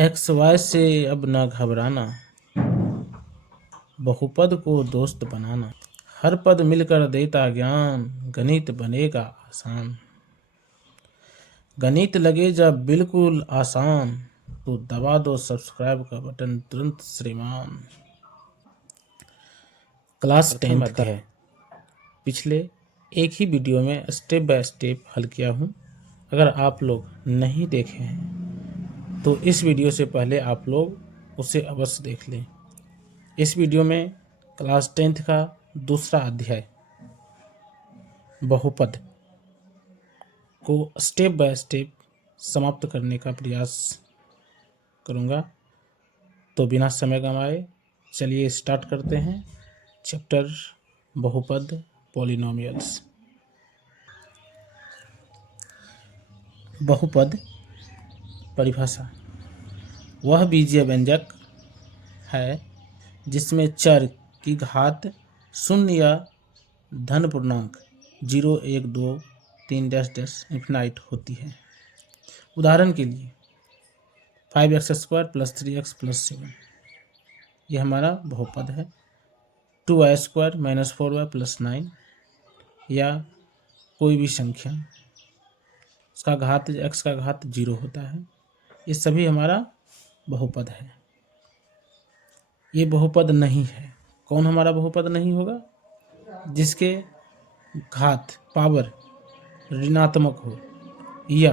X Y से अब न घबराना, बहुपद को दोस्त बनाना। हर पद मिलकर देता ज्ञान, गणित बनेगा आसान। गणित लगे जब बिल्कुल आसान, तो दबा दो सब्सक्राइब का बटन तुरंत श्रीमान। क्लास 10th का पिछले एक ही वीडियो में स्टेप बाय स्टेप हल किया हूँ। अगर आप लोग नहीं देखे हैं तो इस वीडियो से पहले आप लोग उसे अवश्य देख लें। इस वीडियो में क्लास 10th का दूसरा अध्याय बहुपद को स्टेप बाय स्टेप समाप्त करने का प्रयास करूँगा। तो बिना समय गंवाए चलिए स्टार्ट करते हैं चैप्टर बहुपद पॉलिनोमियल्स। बहुपद परिभाषा वह बीजीय व्यंजक है जिसमें चर की घात शून्य या धन पूर्णांक 0, 1, 2, 3 डैश डैश इन्फिनाइट होती है। उदाहरण के लिए 5x² + 3x + 7 ये हमारा बहुपद है। 2y² - 4y + 9 या कोई भी संख्या उसका घात x का घात 0 होता है। ये सभी हमारा बहुपद है। ये बहुपद नहीं है। कौन हमारा बहुपद नहीं होगा? जिसके घात पावर ऋणात्मक हो या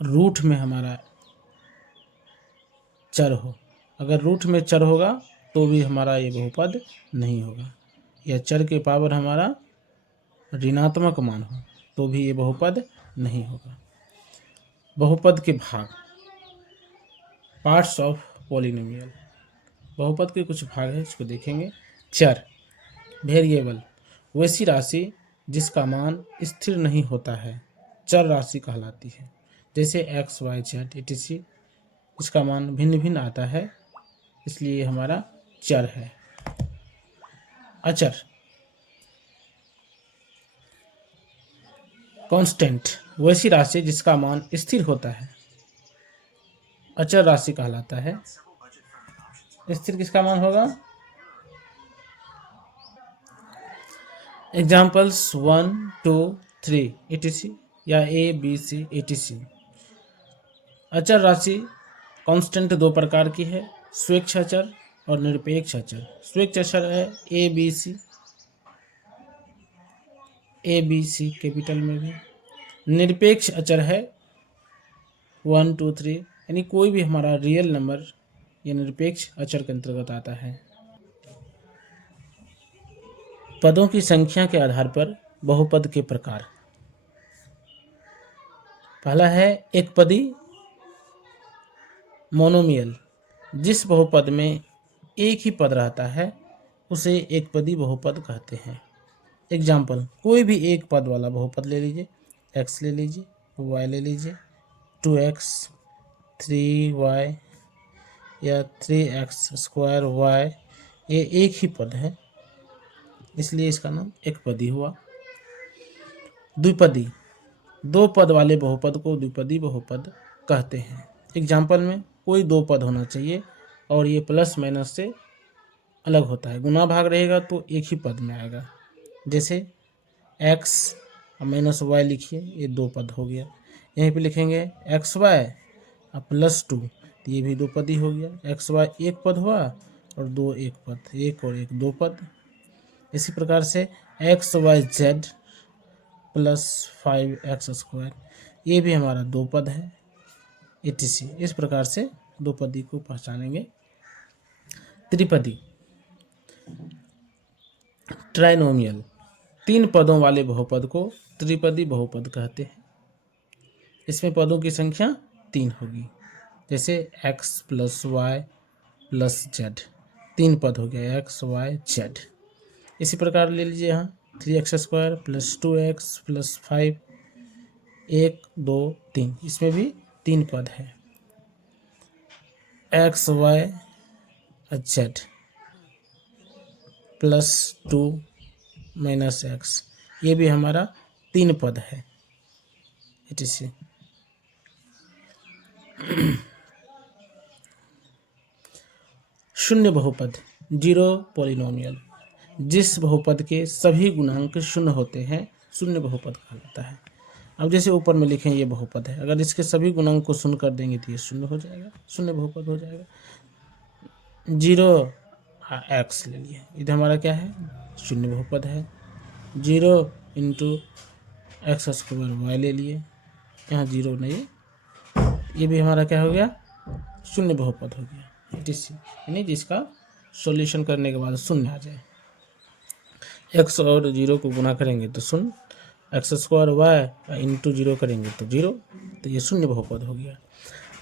रूट में हमारा चर हो। अगर रूट में चर होगा तो भी हमारा ये बहुपद नहीं होगा। या चर के पावर हमारा ऋणात्मक मान हो तो भी ये बहुपद नहीं होगा। बहुपद के भाग, पार्ट्स ऑफ पॉलिनोमियल। बहुपद के कुछ भाग हैं, इसको देखेंगे। चर वेरिएबल वैसी राशि जिसका मान स्थिर नहीं होता है, चर राशि कहलाती है। जैसे x, y, z etc. इसका मान भिन्न भिन्न आता है, इसलिए ये हमारा चर है। अचर कांस्टेंट वैसी राशि जिसका मान स्थिर होता है, अचर राशि कहलाता है। स्थिर किसका मान होगा? Examples 1, 2, 3 etc. या a, b, c etc. अचर राशि कांस्टेंट दो प्रकार की है, स्वेच्छ अचर और निरपेक्ष अचर। स्वेच्छ अचर है ए बी सी कैपिटल में भी। निरपेक्ष अचर है 1, 2, 3 यानी कोई भी हमारा रियल नंबर ये निरपेक्ष अचर के अंतर्गत आता है। पदों की संख्या के आधार पर बहुपद के प्रकार। पहला है एक पदी मोनोमियल। जिस बहुपद में एक ही पद रहता है उसे एक पदी बहुपद कहते हैं। एग्जाम्पल, कोई भी एक पद वाला बहुपद ले लीजिए। x ले लीजिए, y ले लीजिए, 2x 3y या 3x² y, ये एक ही पद है इसलिए इसका नाम एक पदी हुआ। द्विपदी दो पद वाले बहुपद को द्विपदी बहुपद कहते हैं। एग्जाम्पल में कोई दो पद होना चाहिए और ये प्लस माइनस से अलग होता है। गुना भाग रहेगा तो एक ही पद में आएगा। जैसे x - y लिखिए, ये दो पद हो गया। यहीं पे लिखेंगे xy +2, तो ये भी दो पद ही हो गया। xy एक पद हुआ और दो एक पद, एक और एक दो पद। इसी प्रकार से xyz + 5x², ये भी हमारा दो पद है etc. इस प्रकार से दो पदी को पहचानेंगे। त्रिपदी ट्राइनोमियल तीन पदों वाले बहुपद को त्रिपदी बहुपद कहते हैं। इसमें पदों की संख्या 3 होगी। जैसे x + y + z, तीन पद हो गया x, y, z। इसी प्रकार ले लीजिए यहाँ 3x² + 2x + 5, 1, 2, 3, इसमें भी तीन पद है x, y, z +2 - x, ये भी हमारा तीन पद है etc. शून्य बहुपद, जीरो पॉलिनोमियल, जिस बहुपद के सभी गुणांक शून्य होते हैं शून्य बहुपद कहा जाता है। अब जैसे ऊपर में लिखें ये बहुपद है, अगर इसके सभी गुणांक को शून्य कर देंगे तो ये शून्य हो जाएगा, शून्य बहुपद हो जाएगा। जीरो एक्स ले लिए, इधर हमारा क्या है, शून्य बहुपद है। Zero into x square y ले लिए, यहाँ जीरो नहीं, ये भी हमारा क्या हो गया, शून्य बहुपद हो गया। etc, यानी जिसका सॉल्यूशन करने के बाद शून्य आ जाए। एक्स और जीरो को गुना करेंगे तो शून्य, x square y into zero करेंगे तो जीरो, तो ये शून्य बहुपद हो गया।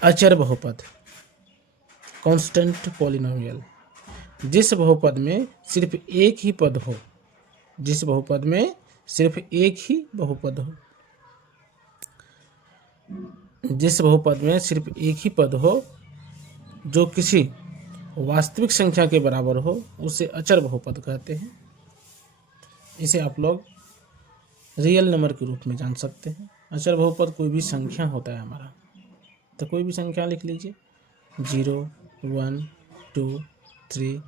अचर बहुपद, कांस्टेंट पॉलिनोमियल, जिस बहुपद में सिर्फ एक ही पद हो, जिस बहुपद में सिर्फ एक ही बहुपद हो, जिस बहुपद में सिर्फ एक ही पद हो जो किसी वास्तविक संख्या के बराबर हो, उसे अचर बहुपद कहते हैं। इसे आप लोग रियल नंबर के रूप में जान सकते हैं। अचर बहुपद कोई भी संख्या होता है हमारा, तो कोई भी संख्या लिख लीजिए, 0, 1, 2, 3,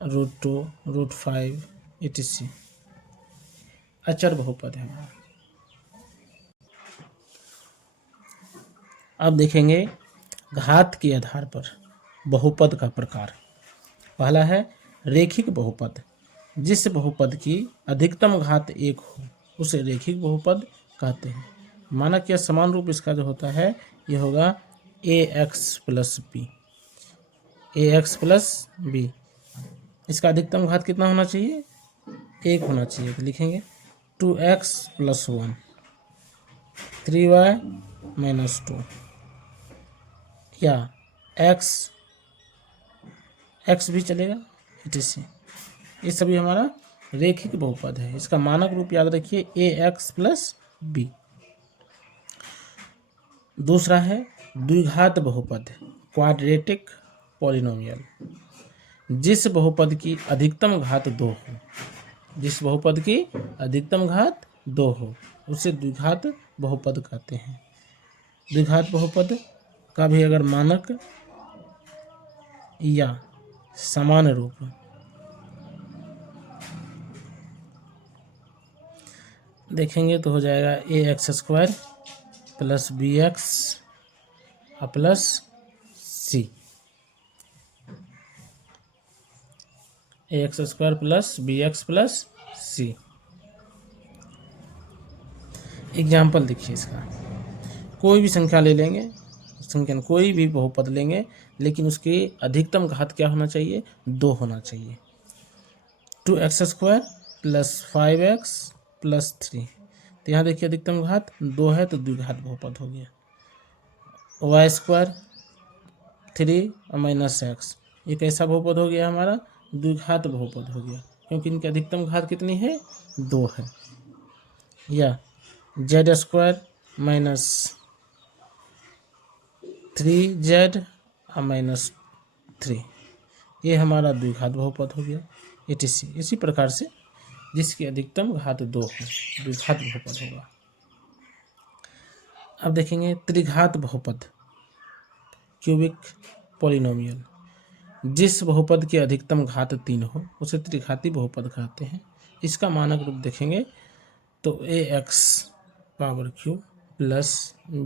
√2, √5 etc, अचर बहुपद है हमारा। अब देखेंगे घात के आधार पर बहुपद का प्रकार। पहला है रेखिक बहुपद, जिस बहुपद की अधिकतम घात 1 हो उसे रेखिक बहुपद कहते हैं। मानक या समान रूप इसका जो होता है ये होगा ax + b, ax + b। इसका अधिकतम घात कितना होना चाहिए, 1 होना चाहिए, तो लिखेंगे 2x + 1, 3y - 2, या x भी चलेगा etc। ये सभी हमारा रेखिक बहुपद है। इसका मानक रूप याद रखिए ax + b। दूसरा है द्विघात बहुपद, क्वाड्रेटिक पॉलिनोमियल, जिस बहुपद की अधिकतम घात 2 हो, जिस बहुपद की अधिकतम घात 2 हो उसे द्विघात बहुपद कहते हैं। द्विघात बहुपद का भी अगर मानक या समान रूप देखेंगे तो हो जाएगा ax² + bx + c, ax² + bx + c। Example देखिए इसका, कोई भी संख्या ले लेंगे, संख्या कोई भी बहुपद लेंगे, लेकिन उसकी अधिकतम घात क्या होना चाहिए, 2 होना चाहिए। 2x² + 5x + 3, तो यहाँ देखिए अधिकतम घात 2 है तो द्विघात बहुपद हो गया। y² 3 - x, ये कैसा बहुपद हो गया हमारा, द्विघात बहुपद हो गया, क्योंकि इनकी अधिकतम घात कितनी है, 2 है। या z² - 3z - 3, ये हमारा द्विघात बहुपद हो गया etc। इसी प्रकार से जिसकी अधिकतम घात 2 हो द्विघात बहुपद होगा। अब देखेंगे त्रिघात बहुपद, क्यूबिक पॉलिनोमियल, जिस बहुपद की अधिकतम घात 3 हो उसे त्रिघाती बहुपद कहते हैं। इसका मानक रूप देखेंगे तो ax³ +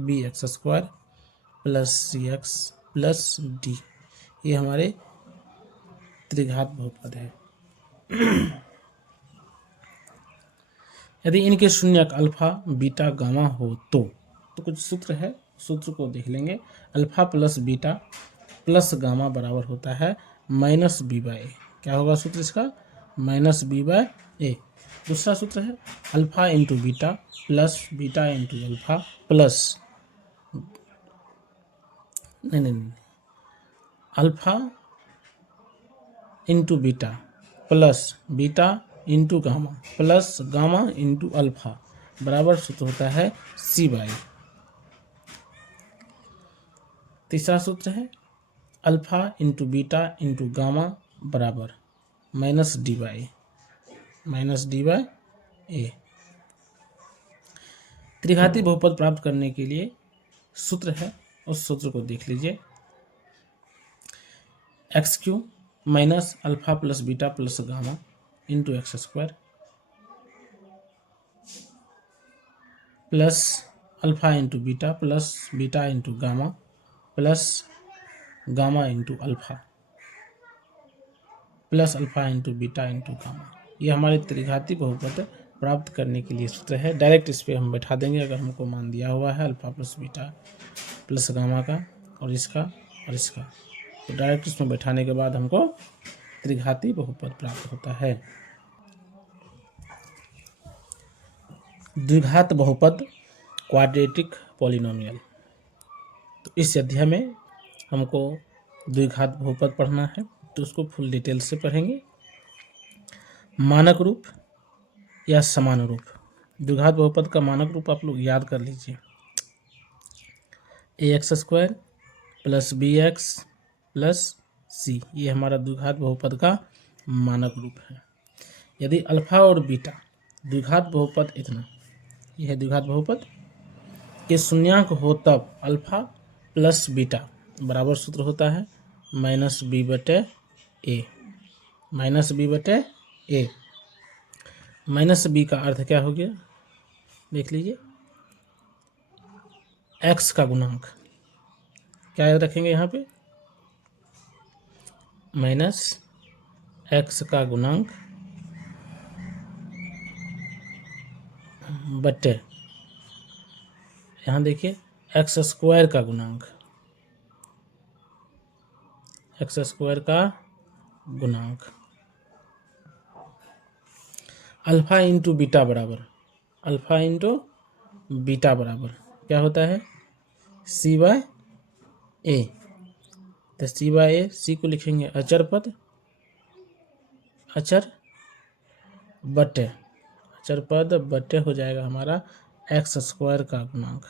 bx² + cx + d, ये हमारे त्रिघात बहुपद है। यदि इनके शून्यक अल्फा, बीटा, गामा हो तो कुछ सूत्र है, सूत्र को देख लेंगे। अल्फा + बीटा + गामा बराबर होता है -b/a। क्या होगा सूत्र इसका, -b/a। दूसरा सूत्र है alpha × beta + beta × alpha plus alpha × beta + beta × gamma plus gamma × alpha बराबर सूत्र होता है c/a। तीसरा सूत्र है अल्फा × बीटा × गामा बराबर -d/a, -d/a। त्रिघाती बहुपद प्राप्त करने के लिए सूत्र है उस सूत्र को देख लीजिए। X Q minus alpha plus beta plus gamma into x square plus alpha into beta into gamma plus gamma into alpha plus alpha into beta into gamma. ये हमारे त्रिघाती बहुपद प्राप्त करने के लिए सूत्र है। डायरेक्ट इस पर हम बैठा देंगे अगर हमको मान दिया हुआ है alpha plus beta plus gamma का और इसका और इसका, तो डायरेक्ट इसमें बैठाने के बाद हमको त्रिघाती बहुपद प्राप्त होता है। द्विघात बहुपद क्वाड्रेटिक पॉलिनोमियल। तो इस अध्याय में हमको द्विघात बहुपद पढ़ना है, तो उसको फुल डिटेल से पढ़ेंगे। मानक रूप या समान रूप। द्विघात बहुपद का मानक रूप आप लोग याद कर लीजिए, ax² plus bx plus c, ये हमारा द्विघात बहुपद का मानक रूप है। यदि अल्फा और बीटा द्विघात बहुपद इतना, यह है द्विघात बहुपद के शून्यांक हो तब अल्फा प्लस बीटा बराबर सूत्र होता है माइनस बी बटे ए। माइनस बी का अर्थ क्या हो गया, देख लीजिए, एक्स का गुणांक क्या याद रखेंगे यहाँ पे, माइनस एक्स का गुणांक बटे, यहाँ देखिए एक्स स्क्वायर का गुणांक, एक्स स्क्वायर का गुणांक। अल्फा इंटू बीटा बराबर, अल्फा इंटू बीटा बराबर क्या होता है, सी बाय ए। तो सी बाय ए, सी को लिखेंगे अचर पद, अचर पद बटे हो जाएगा हमारा एक्स स्क्वायर का गुणांक।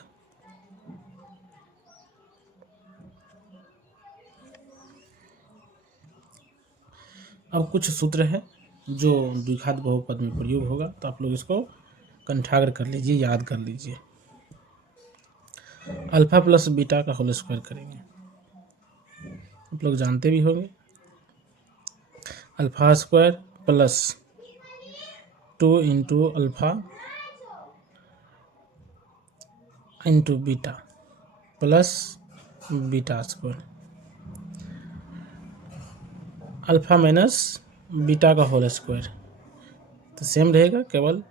अब कुछ सूत्र है जो द्विघात बहुपद में प्रयोग होगा, तो आप लोग इसको कंठाग्र कर लीजिए, याद कर लीजिए। अल्फा प्लस बीटा का होल स्क्वायर करेंगे, आप लोग जानते भी होंगे, alpha square plus 2 into alpha into beta plus beta square, alpha minus beta का होल स्क्वायर, तो सेम रहेगा, केवल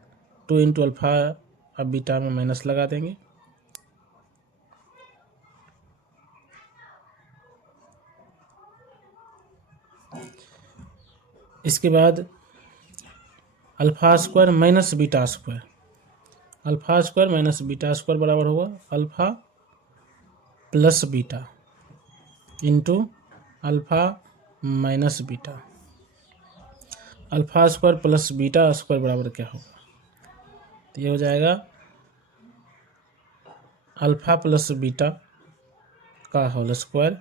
2 इंटू अल्फा अब बीटा में माइनस लगा देंगे। इसके बाद alpha square minus beta square, alpha square minus beta square बराबर होगा alpha plus beta into alpha minus beta. Alpha square plus beta square बराबर क्या होगा, तो ये हो जाएगा अल्फा प्लस बीटा का whole square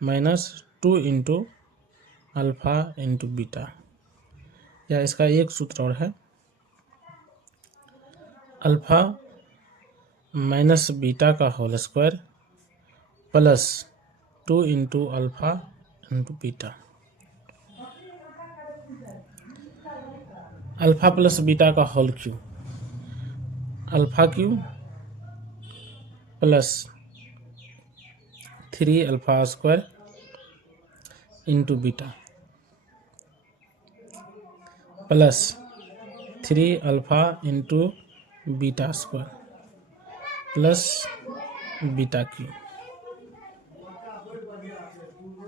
minus 2 into alpha into beta, या इसका एक सूत्र और है, अल्फा माइनस बीटा का whole square plus 2 into alpha into beta. Alpha plus beta का whole cube, alpha cube plus 3 alpha square into beta plus 3 alpha into beta square plus beta cube,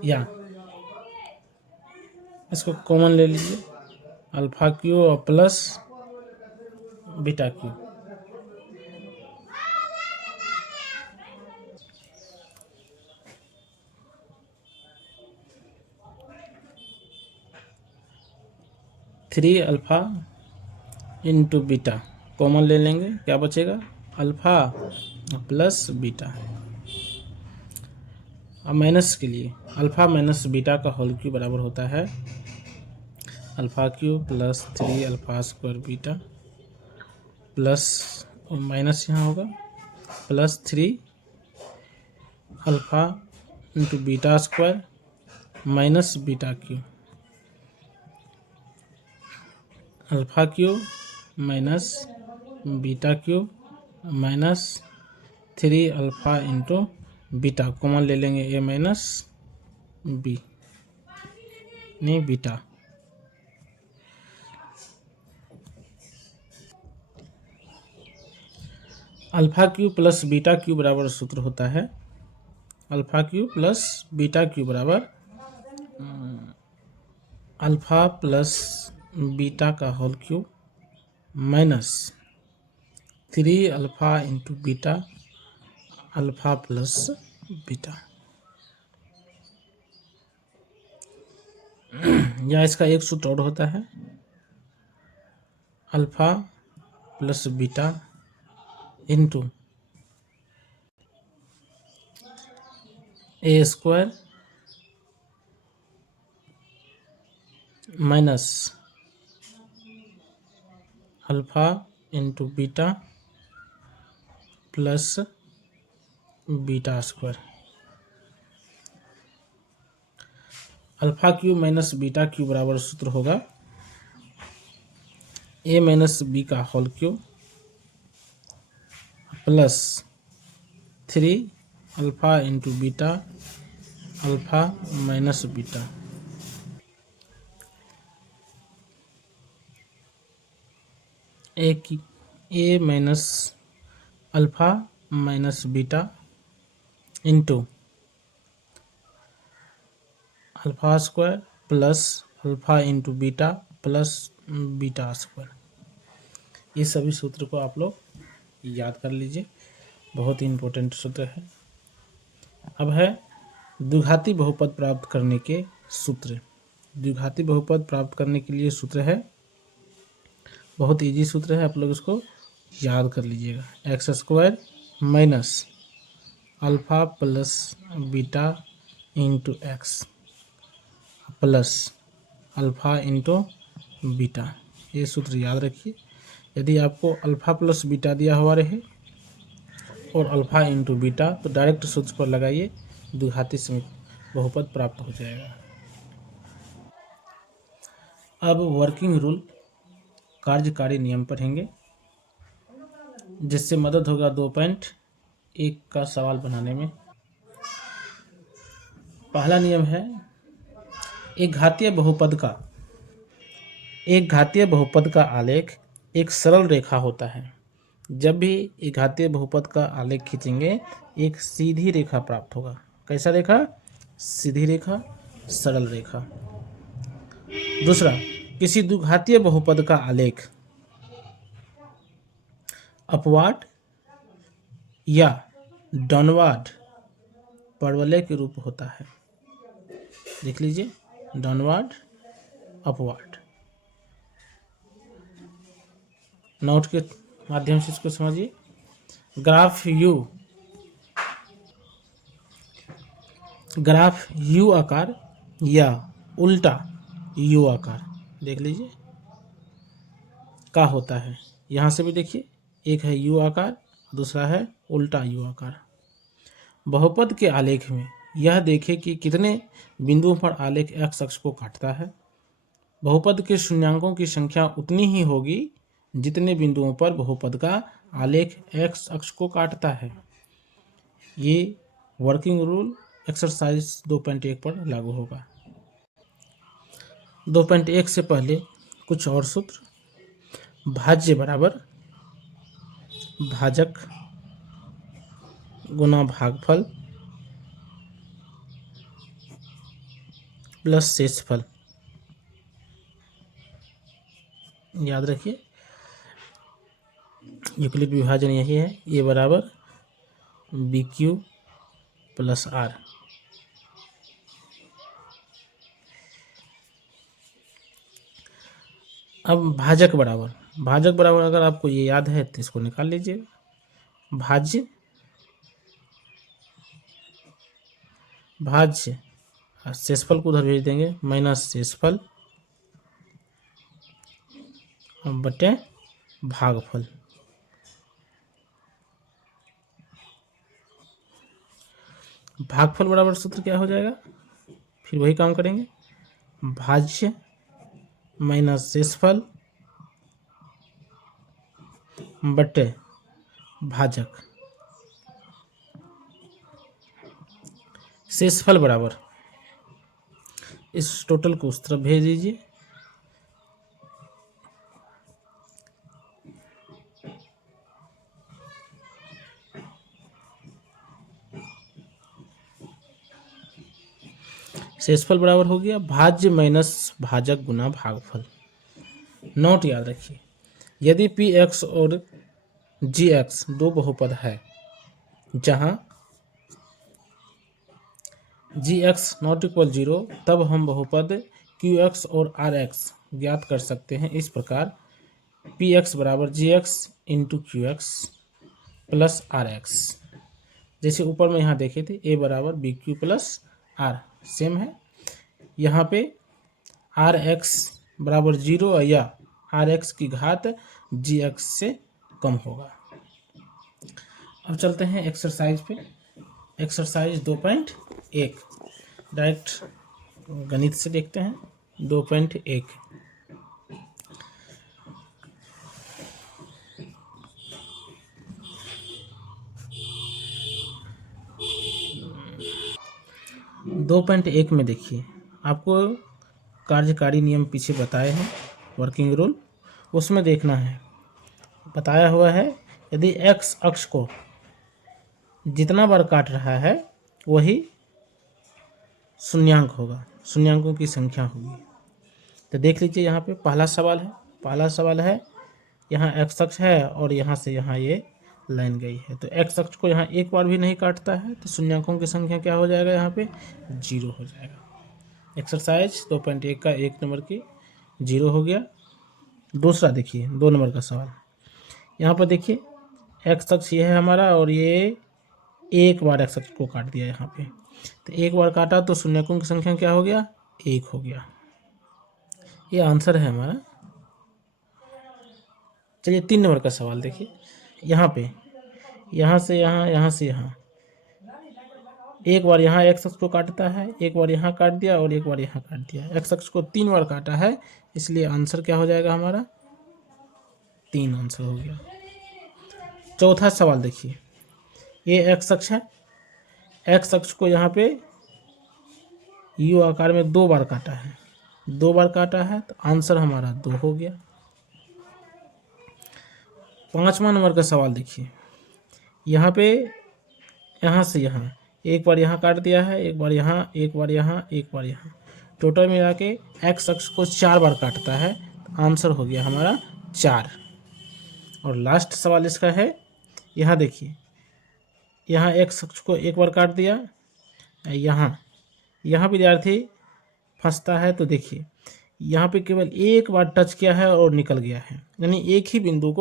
या इसको कॉमन ले लीजिए, alpha cube और plus beta Q. Three alpha into beta common ले लेंगे, क्या बचेगा, अल्फा प्लस बीटा। अब माइनस के लिए अल्फा माइनस बीटा का होल क्यू बराबर होता है alpha cube plus 3 alpha square beta plus, और माइनस यहाँ होगा, plus 3 alpha into beta square minus beta Q, alpha cube minus beta Q minus 3 alpha into beta, common ले लेंगे ए minus B, नहीं beta. Alpha cube plus beta cube बराबर सूत्र होता है alpha cube plus beta cube बराबर alpha plus beta का whole cube minus 3 alpha into beta alpha plus beta, या इसका एक सूत्र और होता है alpha plus beta into a square minus alpha into beta plus beta square. Alpha cube minus beta cube बराबर सूत्र होगा ए माइनस बी का whole cube plus 3 alpha into beta alpha minus beta, a minus alpha minus beta into alpha square plus alpha into beta plus beta square. ये सभी सूत्र को आप लोग याद कर लीजिए, बहुत ही इम्पोर्टेंट सूत्र है। अब है द्विघाती बहुपद प्राप्त करने के सूत्र। द्विघाती बहुपद प्राप्त करने के लिए सूत्र है, बहुत इजी सूत्र है, आप लोग इसको याद कर लीजिएगा। X square minus alpha plus beta into x plus alpha into beta, ये सूत्र याद रखिए। यदि आपको अल्फ़ा प्लस बीटा दिया हुआ रहे और अल्फ़ा इंटू बीटा, तो डायरेक्ट सूत्र पर लगाइए, द्विघाती बहुपद प्राप्त हो जाएगा। अब वर्किंग रूल कार्यकारी नियम पढ़ेंगे, जिससे मदद होगा 2.1 का सवाल बनाने में। पहला नियम है एक घातीय बहुपद का आलेख एक सरल रेखा होता है। जब भी एक घातीय बहुपद का आलेख खींचेंगे एक सीधी रेखा प्राप्त होगा। कैसा रेखा? सीधी रेखा, सरल रेखा। दूसरा, किसी द्विघातीय बहुपद का आलेख अपवाद या डाउनवार्ड परवलय के रूप होता है। देख लीजिए, डाउनवार्ड, अपवार्ड। नोट के माध्यम से इसको समझिए। ग्राफ यू आकार या उल्टा यू आकार, देख लीजिए का होता है। यहाँ से भी देखिए, एक है यू आकार, दूसरा है उल्टा यू आकार। बहुपद के आलेख में यह देखें कि कितने बिंदुओं पर आलेख एक्स अक्ष को काटता है। बहुपद के शून्यांकों की संख्या उतनी ही होगी जितने बिंदुओं पर बहुपद का आलेख एक्स अक्ष को काटता है। ये वर्किंग रूल एक्सरसाइज 2.1 पर लागू होगा। 2.1 से पहले कुछ और सूत्र। भाज्य बराबर भाजक गुना भागफल प्लस शेषफल। याद रखिए, यूक्लिड विभाजन यही है। ये बराबर बी क्यू प्लस आर। अब भाजक बराबर अगर आपको ये याद है तो इसको निकाल लीजिए। भाज्य शेषफल को उधर भेज देंगे, माइनस शेषफल बटे भागफल। भागफल बराबर सूत्र क्या हो जाएगा, फिर वही काम करेंगे, भाज्य माइनस शेषफल बटे भाजक। शेषफल बराबर, इस टोटल को उस तरफ भेज दीजिए, शेषफल बराबर हो गया भाज्य माइनस भाजक गुना भागफल। नोट याद रखिए, यदि पी एक्स और जी एक्स दो बहुपद है जहां जी एक्स नॉट इक्वल 0, तब हम बहुपद क्यू एक्स और आर एक्स ज्ञात कर सकते हैं इस प्रकार, पी एक्स बराबर G X into Q X plus R X. जैसे ऊपर में यहाँ देखे थे ए बराबर B Q plus R, same है यहाँ पे आर एक्स बराबर 0 या आर एक्स की घात जी एक्स से कम होगा। अब चलते हैं एक्सरसाइज पे। एक्सरसाइज 2.1 डायरेक्ट गणित से देखते हैं। 2.1 2.1 में देखिए, आपको कार्यकारी नियम पीछे बताए हैं, वर्किंग रूल, उसमें देखना है। बताया हुआ है यदि एक्स अक्ष को जितना बार काट रहा है वही शून्यांक होगा, शून्यांकों की संख्या होगी। तो देख लीजिए यहाँ पे पहला सवाल है यहाँ एक्स अक्ष है और यहाँ से यहाँ ये लाइन गई है, तो एक्स अक्ष को यहाँ एक बार भी नहीं काटता है, तो शून्यांकों की संख्या क्या हो जाएगा, यहाँ पे 0 हो जाएगा। एक्सरसाइज 2.1 का 1 नंबर की 0 हो गया। दूसरा देखिए 2 नंबर का सवाल, यहाँ पर देखिए एक्स अक्ष ये है हमारा और ये एक बार एक्स अक्ष को काट दिया यहाँ पे, तो एक बार काटा तो शून्यांकों की संख्या क्या हो गया, 1 हो गया। ये आंसर है हमारा। चलिए 3 नंबर का सवाल देखिए, यहाँ पे यहाँ से यहाँ, यहाँ से यहाँ, एक बार यहाँ एक्स अक्ष को काटता है, एक बार यहाँ काट दिया और एक बार यहाँ काट दिया। एक्स अक्ष को 3 बार काटा है, इसलिए आंसर क्या हो जाएगा हमारा, 3 आंसर हो गया। चौथा सवाल देखिए, ये एक्स अक्ष है, एक्स अक्ष को यहाँ पे यू आकार में 2 बार काटा है, 2 बार काटा है, तो आंसर हमारा 2 हो गया। 5वां नंबर का सवाल देखिए, यहाँ पे यहाँ से यहाँ एक बार यहाँ काट दिया है, एक बार यहाँ, एक बार यहाँ, एक बार यहाँ, टोटल मिला के एक्स अक्ष को 4 बार काटता है, तो आंसर हो गया हमारा 4। और लास्ट सवाल इसका है, यहाँ देखिए, यहाँ एक्स अक्ष को एक बार काट दिया, यहाँ विद्यार्थी फंसता है, तो देखिए यहाँ पे केवल एक बार टच किया है और निकल गया है, यानी एक ही बिंदु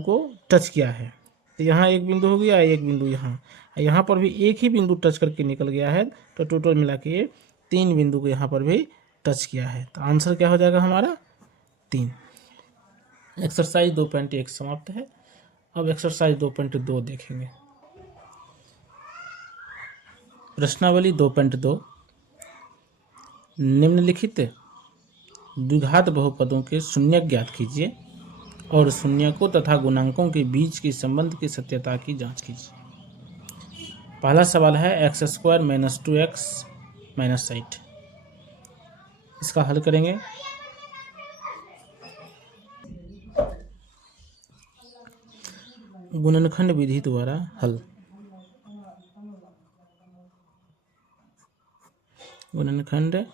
को टच किया है। तो यहाँ एक बिंदु हो गया, एक बिंदु यहाँ पर भी एक ही बिंदु टच करके निकल गया है, तो टोटल मिला के 3 बिंदु को यहाँ पर भी टच किया है, तो आंसर क्या हो जाएगा हमारा 3। एक्सरसाइज 2.1 समाप्त है। अब एक्सरसाइज 2.2 देखेंगे। प्रश्नावली 2.2, निम्नलिखित द्विघात बहुपदों के शून्यक ज्ञात कीजिए और शून्यकों तथा गुणांकों के बीच के संबंध की सत्यता की जांच कीजिए। पहला सवाल है x² - 2x - 60। इसका हल करेंगे। गुणनखंड विधि द्वारा हल। गुणनखंड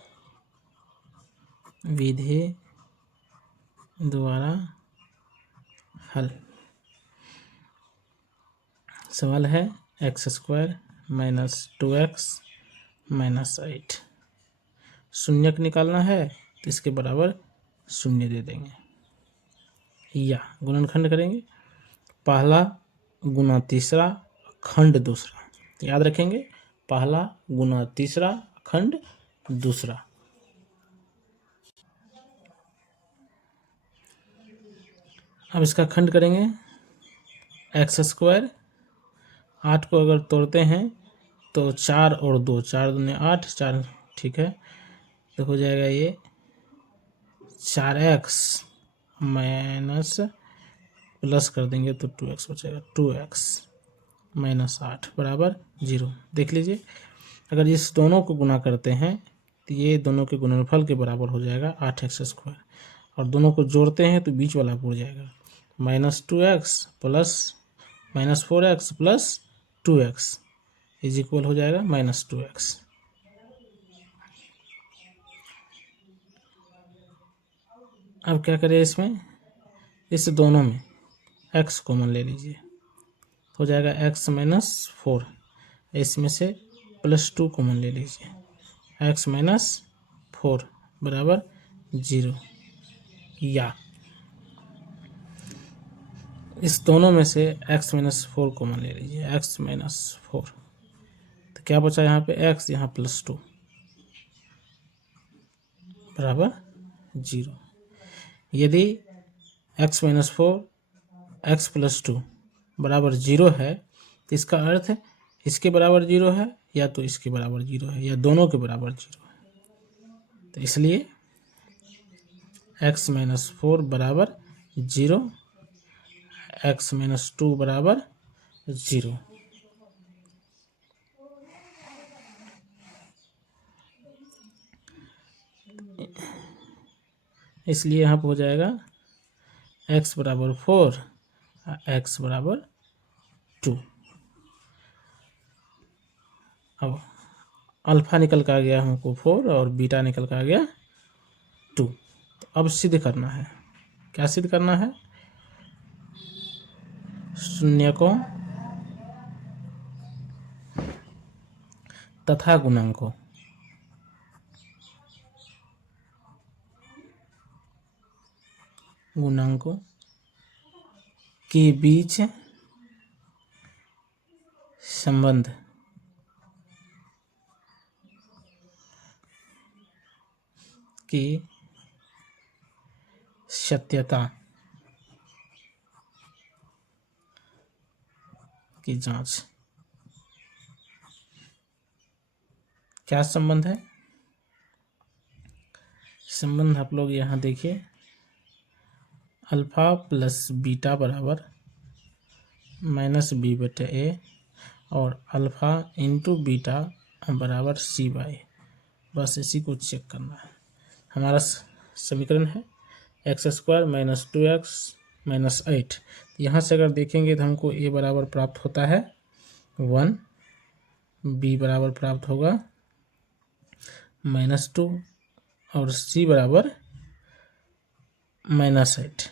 विधि द्वारा हल। सवाल है x² - 2x - 8। शून्यक निकालना है, तो इसके बराबर 0 दे देंगे या गुणनखंड करेंगे, पहला गुना तीसरा खंड दूसरा। याद रखेंगे, पहला गुना तीसरा खंड दूसरा। अब इसका खंड करेंगे, x² 8 को अगर तोड़ते हैं तो 4 और 2, 4 दूनी 8, 4 ठीक है, तो हो जाएगा ये 4x माइनस प्लस कर देंगे तो 2x बचेगा, 2x माइनस 8 बराबर 0। देख लीजिए, अगर इस दोनों को गुना करते हैं तो ये दोनों के गुणनफल के बराबर हो जाएगा 8x², और दोनों को जोड़ते हैं तो बीच वाला हो जाएगा -2x plus -4x plus 2x is equal हो जाएगा -2x। अब क्या करें, इसमें इस दोनों में x कॉमन ले लीजिए, हो जाएगा x - 4, इसमें से +2 कॉमन ले लीजिए, x - 4 बराबर 0, या इस दोनों में से x - 4 कॉमन ले लीजिए, x - 4, तो क्या बचा यहाँ पे x, यहाँ +2 बराबर 0। यदि x - 4 x +2 बराबर 0 है तो इसका अर्थ है इसके बराबर 0 है, या तो इसके बराबर 0 है, या दोनों के बराबर 0 है। तो इसलिए x - 4 बराबर 0, x - 2 बराबर 0। इसलिए यहाँ पर हो जाएगा x बराबर 4, x बराबर 2। अब अल्फा निकल कर आ गया हमको 4 और बीटा निकल कर आ गया 2। तो अब सिद्ध करना है, क्या सिद्ध करना है, शून्यकों तथा गुणांकों के बीच संबंध की सत्यता की जांच। क्या संबंध है, संबंध आप लोग यहाँ देखिए, अल्फा प्लस बीटा बराबर -b/a और अल्फा इंटू बीटा बराबर c/a, बस इसी को चेक करना है। हमारा समीकरण है x² - 2x - 8। यहाँ से अगर देखेंगे तो हमको a बराबर प्राप्त होता है 1, b बराबर प्राप्त होगा -2 और c बराबर -8।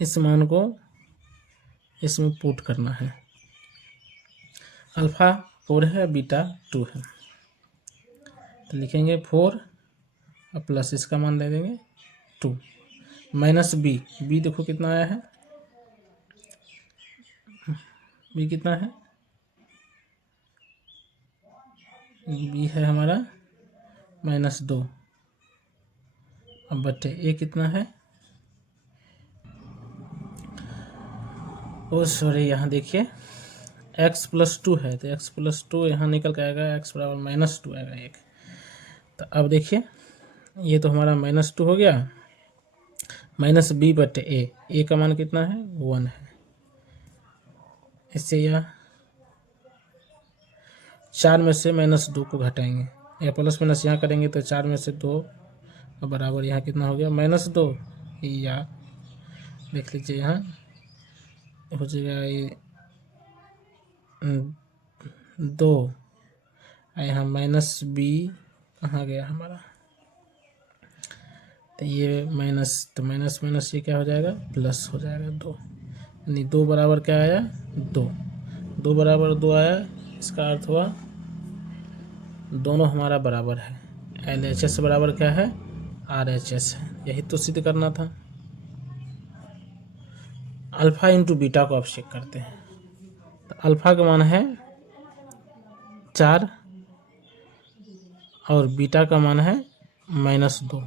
इस मान को इसमें पुट करना है, अल्फा 4 है, बीटा 2 है, तो लिखेंगे 4 और प्लस इसका मान दे देंगे 2 माइनस b देखो कितना आया है, b कितना है, b है हमारा -2, अब बटे a कितना है, ओ सॉरी यहाँ देखिए x + 2 है, तो x + 2 यहाँ निकल के आएगा, x बराबर -2 आएगा 1। तो अब देखिए ये तो हमारा -2 हो गया, -b/a का मान कितना है 1 है, इससे यह 4 में से -2 को घटाएंगे या प्लस माइनस यहाँ करेंगे तो 4 में से 2 बराबर यहाँ कितना हो गया -2, या देख लीजिए यहाँ हो जाएगा ये 2, यहाँ -b कहाँ गया हमारा, तो ये माइनस ये क्या हो जाएगा प्लस हो जाएगा 2, यानी 2 बराबर क्या आया 2 बराबर 2 आया। इसका अर्थ हुआ दोनों हमारा बराबर है, LHS बराबर क्या है RHS है, यही तो सिद्ध करना था। अल्फा इंटू बीटा को आप चेक करते हैं, तो अल्फा का मान है 4 और बीटा का मान है -2,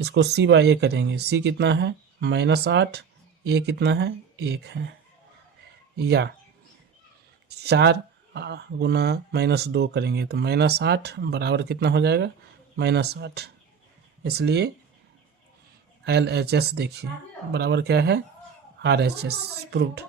इसको c/a करेंगे, c कितना है -8, a कितना है 1 है, या 4 गुना -2 करेंगे तो -8 बराबर कितना हो जाएगा, -8। इसलिए LHS देखिए बराबर क्या है, RHS, प्रूव्ड।